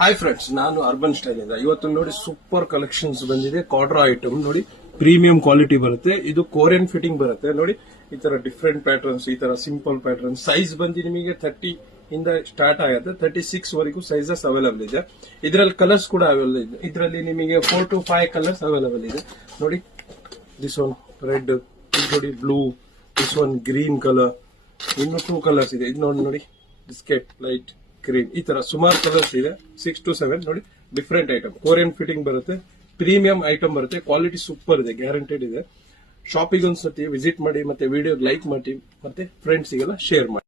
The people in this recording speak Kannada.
ಹಾಯ್ ಫ್ರೆಂಡ್ಸ್, ನಾನು ಅರ್ಬನ್ ಸ್ಟೈಲ್ ಇಂದ ಇವತ್ತು ನೋಡಿ ಸೂಪರ್ ಕಲೆಕ್ಷನ್ಸ್ ಬಂದಿದೆ. ಕಾರ್ಡ್ರಾ ಐಟಮ್ ನೋಡಿ, ಪ್ರೀಮಿಯಂ ಕ್ವಾಲಿಟಿ ಬರುತ್ತೆ. ಇದು ಕೋರಿಯನ್ ಫಿಟ್ಟಿಂಗ್ ಬರುತ್ತೆ ನೋಡಿ. ಈ ತರ ಡಿಫ್ರೆಂಟ್ ಪ್ಯಾಟರ್ನ್ಸ್, ಈ ತರ ಸಿಂಪಲ್ ಪ್ಯಾಟರ್ನ್. ಸೈಜ್ ಬಂದು ನಿಮಗೆ 30 ಇಂದ ಸ್ಟಾರ್ಟ್ ಆಗುತ್ತೆ, 36 ವರೆಗೂ ಸೈಜಸ್ ಅವೈಲೇಬಲ್ ಇದೆ. ಇದರಲ್ಲಿ ಕಲರ್ಸ್ ಕೂಡ ಅವೈಲೇಬಲ್ ಇದೆ. ಇದರಲ್ಲಿ ನಿಮಗೆ 4 to 5 ಕಲರ್ಸ್ ಅವೈಲೇಬಲ್ ಇದೆ ನೋಡಿ. ದಿಸ್ ಒನ್ ರೆಡ್, ನೋಡಿ blue, this one green colour, ಇನ್ನು 2 ಕಲರ್ಸ್ ಇದೆ. ಇದು ನೋಡಿ ಬಿಸ್ಕೆಟ್ ಲೈಟ್ ಗ್ರೀನ್, ಈ ತರ ಸುಮಾರು ಕಲರ್ಸ್ ಇದೆ. 6 to 7 ನೋಡಿ. ಡಿಫ್ರೆಂಟ್ ಐಟಮ್, ಕೋರಿಯನ್ ಫಿಟ್ಟಿಂಗ್ ಬರುತ್ತೆ, ಪ್ರೀಮಿಯಂ ಐಟಮ್ ಬರುತ್ತೆ. ಕ್ವಾಲಿಟಿ ಸೂಪರ್ ಇದೆ, ಗ್ಯಾರಂಟೆಡ್ ಇದೆ. ಶಾಪಿಗೆ ಒಂದ್ಸತಿ ವಿಸಿಟ್ ಮಾಡಿ, ಮತ್ತೆ ವಿಡಿಯೋ ಲೈಕ್ ಮಾಡಿ, ಮತ್ತೆ ಫ್ರೆಂಡ್ಸಿಗೆಲ್ಲ ಶೇರ್ ಮಾಡಿ.